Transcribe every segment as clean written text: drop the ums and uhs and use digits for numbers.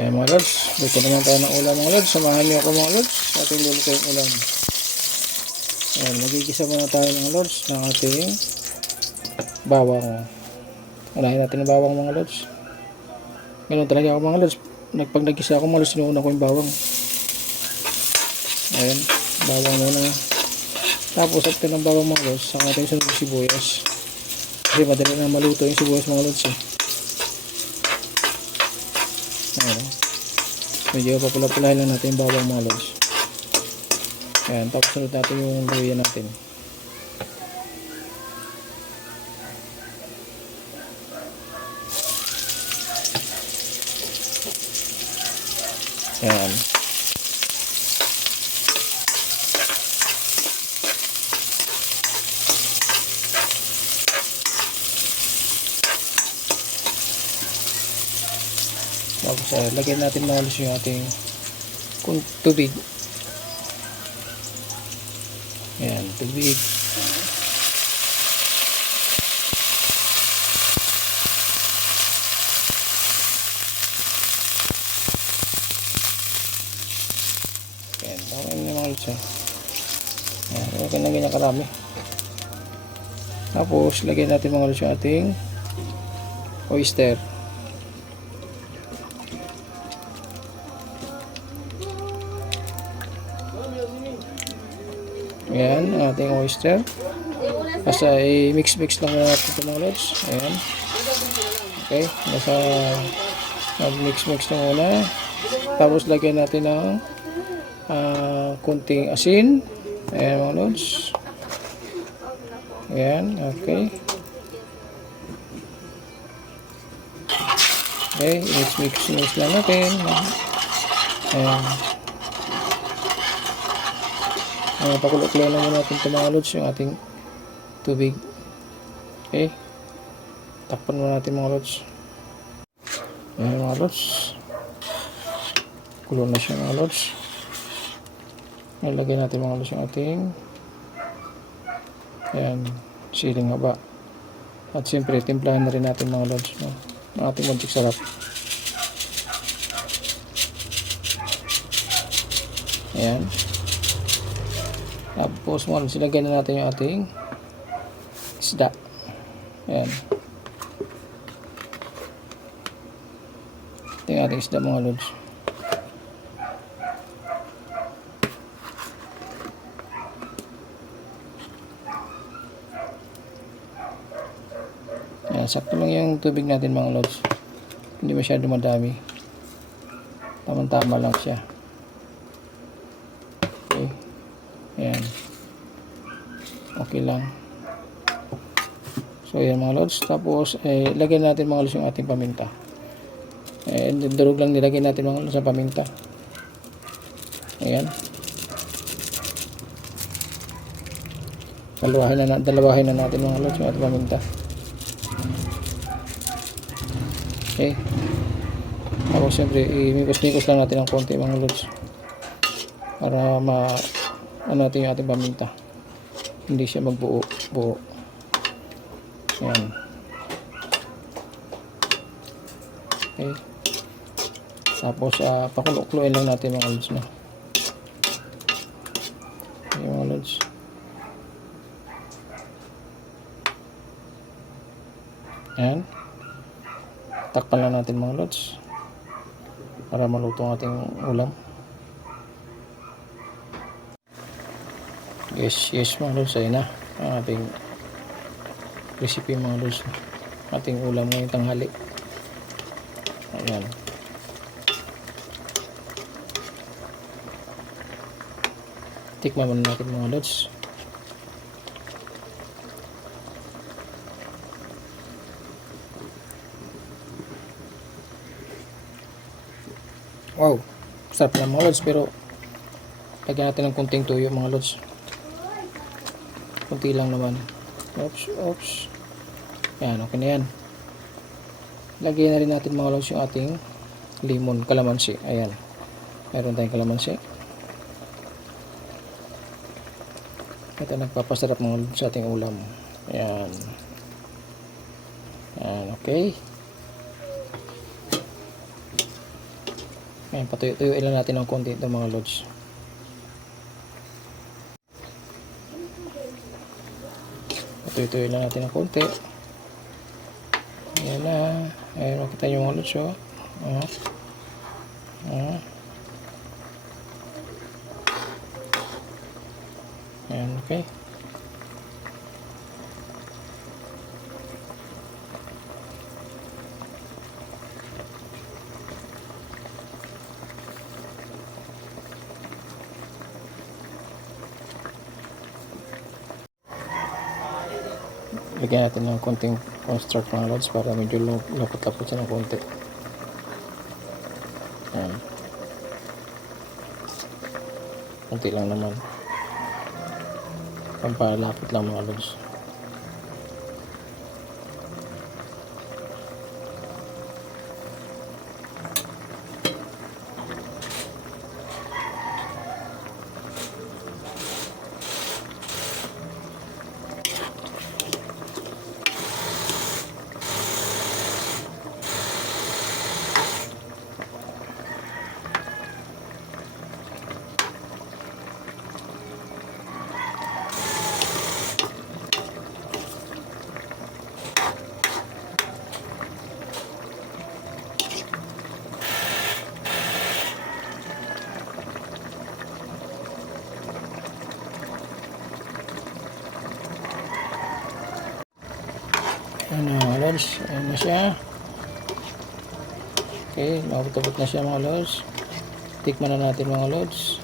Ayan mga lods, dito naman tayo ng ulam mga lods. Samahan niyo ako mga lods sa ating luluto yung ulam. Ayan, magigisa muna tayo mga lods ng ating bawang. Unahin natin ang bawang mga lods. Ganun talaga ako mga lods. Pag nagisa ako mga lods, sinuuna ko yung bawang. Ayan, bawang muna. Tapos after ng bawang mga lods, saka natin sunod yung sibuyas. Kasi madali na maluto yung sibuyas mga lods eh. Ayan, medyo papula-pulahin lang natin yung bawang mga lods. Ayan, tapos sunod natin yung luya natin. Ayan. Tapos lagyan natin mga lods yung ating tubig. Ayan, tubig. Ayan, okay na mga lods. Ayan, okay na ganyan karami. Tapos lagyan natin mga lods yung ating oyster. Ayan, ang ating oyster. Basta i-mix-mix lang natin ito mga lods. Ayan. Okay, basta mag-mix-mix na muna. Tapos lagyan natin ng kunting asin. Ayan mga lods. Ayan, okay. Okay, mix-mix lang natin. Ayan. Pakulo-kulo lang muna natin ito mga lods, yung ating tubig. Okay, takpan muna natin mga lods. Ayan mga lods, kulo na siya mga lods. Ilagay natin mga lods yung ating siling haba. At siyempre timplahan na rin natin mga lods, no? Ang ating magic sarap. Ayan. Tapos mga lods, ilagay na natin yung ating isda. Ayan. Ito yung ating isda mga lods. Ayan, sakto lang yung tubig natin mga lods. Hindi masyado madami. Tama-tama lang siya. Okay. Ayan. Okay lang. So ayan mga lods. Tapos lagyan natin mga lods yung ating paminta. Durog lang nilagay natin mga lods sa paminta. Ayan. Dalawahin na natin mga lods yung ating paminta. Okay. Tapos siyempre imikos-mikos lang natin ng konti mga lods. Para natin yung ating paminta. Hindi siya magbuo. Ayan. Okay. Tapos pakulo-kuloyin lang natin mga lods na. Okay mga lods. Ayan. Takpan lang natin mga lods. Para maluto ang ating ulam. Yes mga lods, ayun na ang ating recipe mga lods, ating ulam ngayong tanghali. Ayan. Tikman muna natin mga lods. Wow, sarap na mga lods, pero lagyan natin ng kunting tuyo mga lods. Kunti lang naman. Oops. Ayan, okay na yan. Lagyan na rin natin mga lods yung ating lemon, kalamansi. Ayan. Meron tayong kalamansi. Ito nagpapasarap mga lods sa ating ulam. Ayan. Ayan, okay. Ayan, patuyo-tuyo lang natin ng konti ito mga lods. Patuyo-tuyo lang natin ng konti. Ayan na. Ayan, makita nyo mga lods, oh. Ayan, okay. Lagyan natin ng konting construct mga lods para medyo lapot-lapot siya ng konti. Ayan. Konti lang naman. Pampalapot lang mga lods. Ano mga lods, ayan na siya. Okay, makapagtabot na siya mga lods. Tikman na natin mga lods.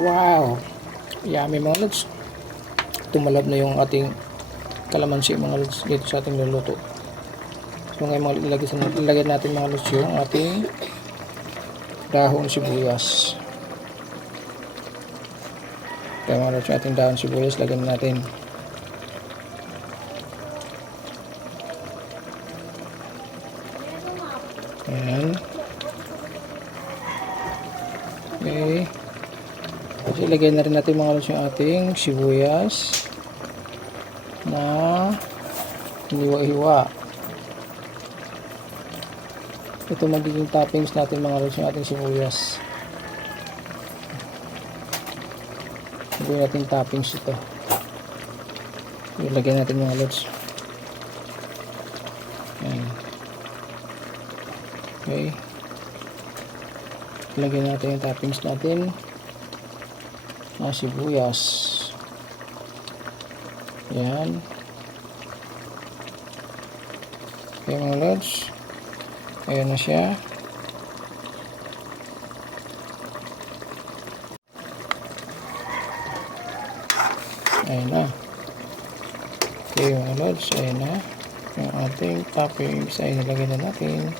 Wow, yummy mga lods. Tumalab na yung ating kalamansi mga lods dito sa ating luluto. So ngayon ilagay natin mga lods yung ating dahon sibuyas. Kaya mga lods, yung ating dahon sibuyas lagyan natin. Ayan. Okay. So ilagay na rin natin mga lods yung ating sibuyas na hiniwa-hiwa. Ito magiging toppings natin mga lods yung ating sibuyas. Gawin natin toppings ito. Ilagay natin mga lods. Ayan. Okay. Ilagay natin yung toppings natin na sibuyas. Ayan. Okay mga lods. Ayan na siya. Ayan na. Okay mga lods, ayan na. Yung ating toppings ay nilagay na natin.